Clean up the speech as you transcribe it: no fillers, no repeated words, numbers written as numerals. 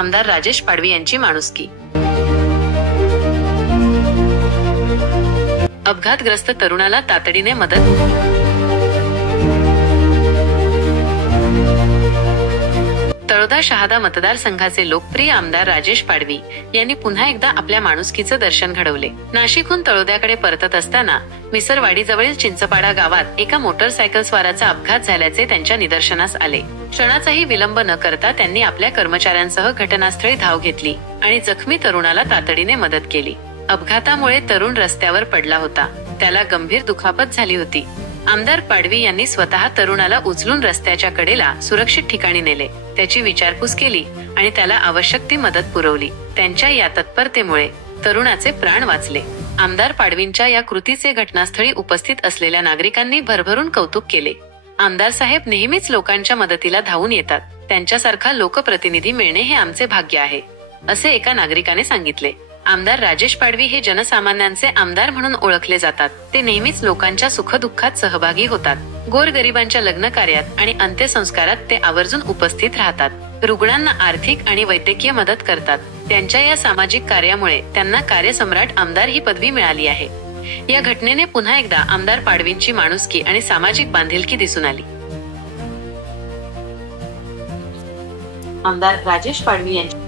आमदार राजेश पाडवी यांची माणुसकी. अपघातग्रस्त तरुणाला तातडीने मदत. तळोदा शहादा मतदारसंघाचे लोकप्रिय आमदार राजेश पाडवी यांनी पुन्हा एकदा आपल्या माणुसकीचं दर्शन घडवले. नाशिकहून तळोद्याकडे परतत असताना मिसरवाडीजवळील चिंचपाडा गावात एका मोटरसायकल स्वाराचा अपघात झाल्याचे त्यांच्या निदर्शनास आले. क्षणाचाही विलंब न करता त्यांनी आपल्या कर्मचाऱ्यांसह घटनास्थळी धाव घेतली आणि जखमी तरुणाला तातडीने मदत केली. अपघातामुळे तरुण रस्त्यावर पडला होता. त्याला गंभीर दुखापत झाली होती. आमदार पाडवी यांनी स्वतः तरुणाला उचलून रस्त्याच्या कडेला सुरक्षित ठिकाणी नेले, त्याची विचारपूस केली आणि त्याला आवश्यक ती मदत पुरवली. त्यांच्या या तत्परतेमुळे तरुणाचे प्राण वाचले. आमदार पाडवींच्या या कृतीचे घटनास्थळी उपस्थित असलेल्या नागरिकांनी भरभरून कौतुक केले. आमदार साहेब नेहमीच लोकांच्या मदतीला धावून येतात. त्यांच्यासारखा लोकप्रतिनिधी मिळणे हे आमचे भाग्य आहे, असे एका नागरिकाने सांगितले. आमदार राजेश पाडवी हे जनसामान्यांचे आमदार म्हणून ओळखले जातात. ते नेहमीच लोकांच्या सुखदुःखात सहभागी होतात. गोरगरिबांच्या लग्न कार्यात आणि अंत्यसंस्कारात ते आवर्जून उपस्थित राहतात. रुग्णांना आर्थिक आणि वैद्यकीय मदत करतात. त्यांच्या या सामाजिक कार्यामुळे त्यांना कार्यसम्राट आमदार ही पदवी मिळाली आहे. या घटनेने पुन्हा एकदा आमदार पाडवींची माणुसकी आणि सामाजिक बांधिलकी दिसून आली. आमदार राजेश पाडवी यांची